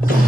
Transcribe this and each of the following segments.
you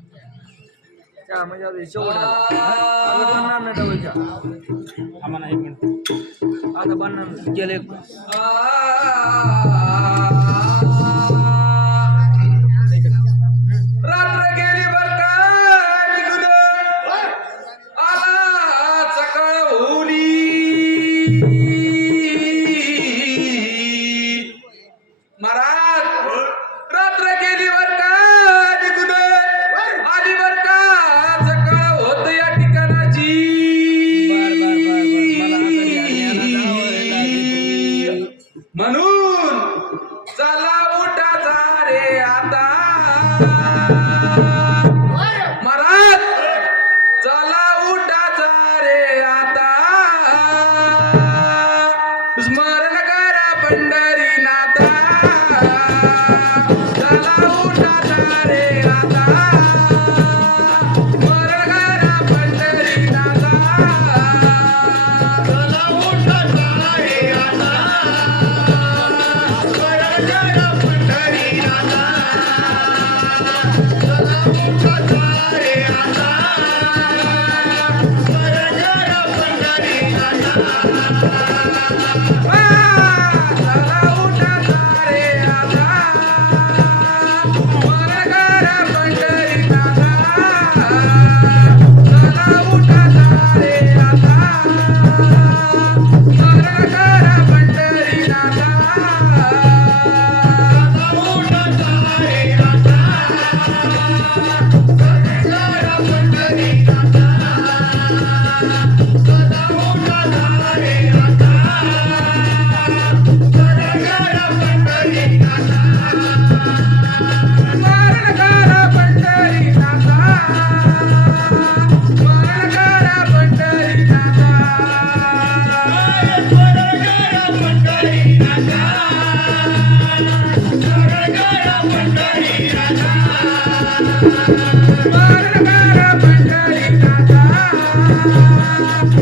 त्याला म्हणजे आता शेवट बनणार ना आम्हाला एक मिनिट. आता बनणार गेले म्हणून चला उठा रे आता.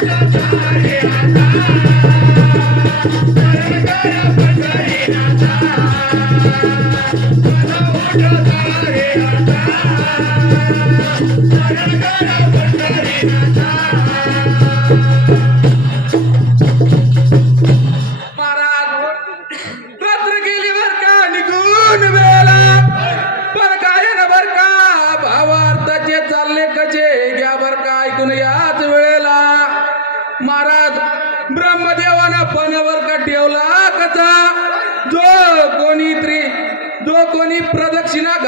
Thank you. You know.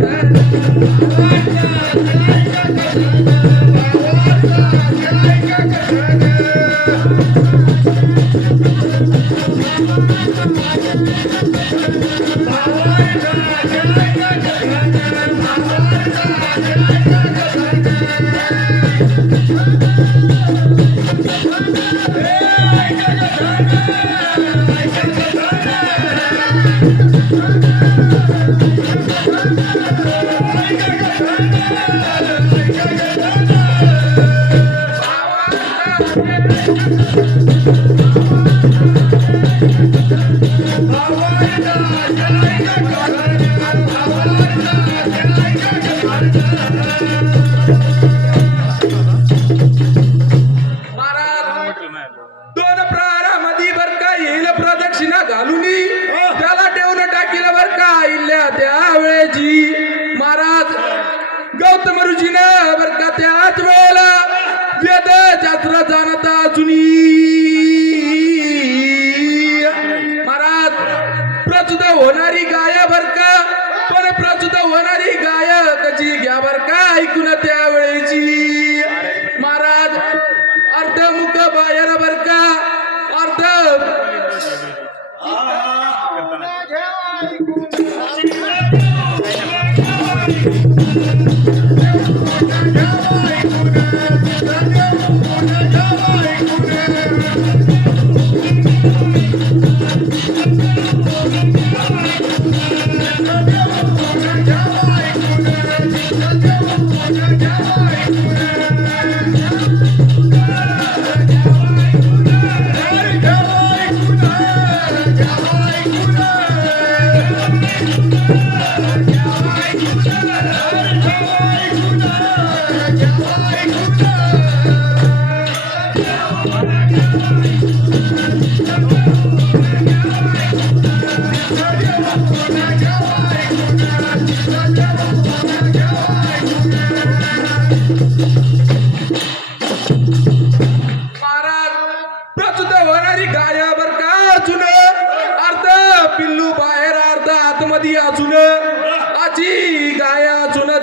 Thank you. होणारी गायकची घ्या बर का ऐकून त्यावेळेची. महाराज अर्ध मुख बाहेर बर का? अर्ध. घ्या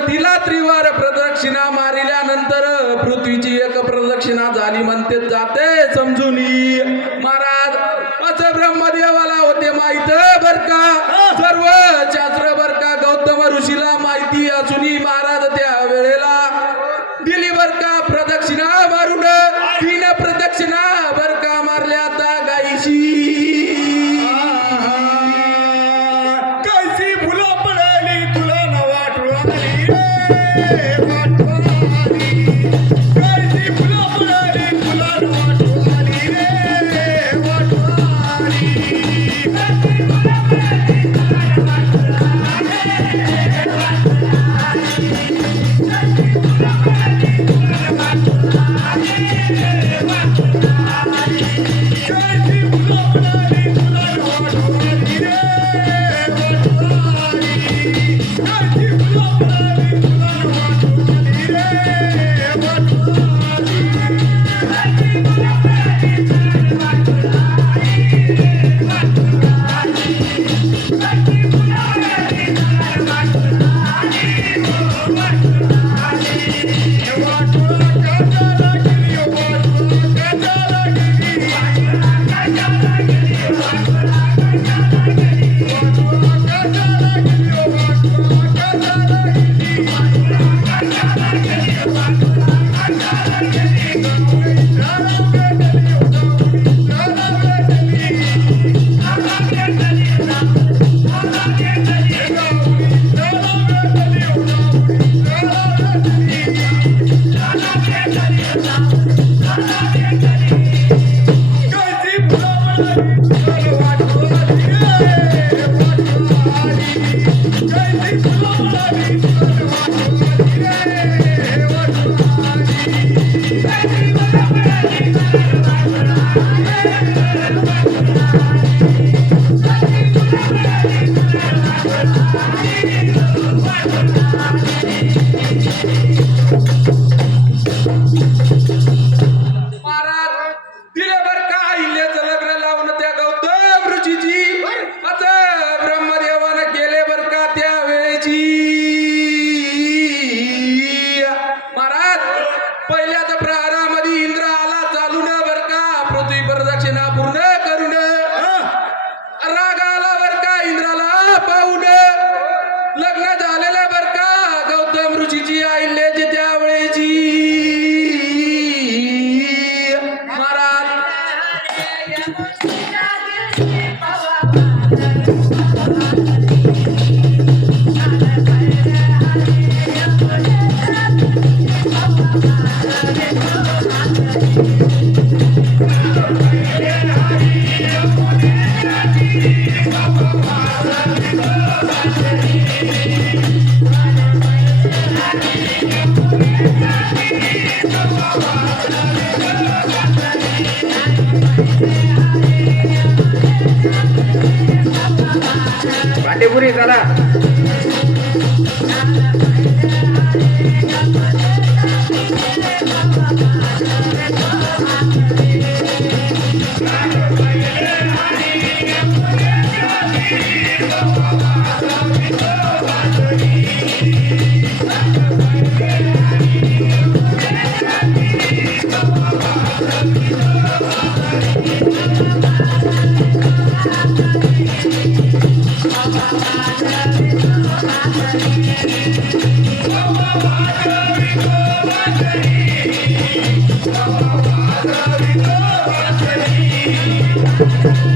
तिला त्रिवार प्रदक्षिणा मारिल्यानंतर पृथ्वीची एक प्रदक्षिणा झाली म्हणते जाते समजून Thank. भांडेपुरी चला महाराज इंद्र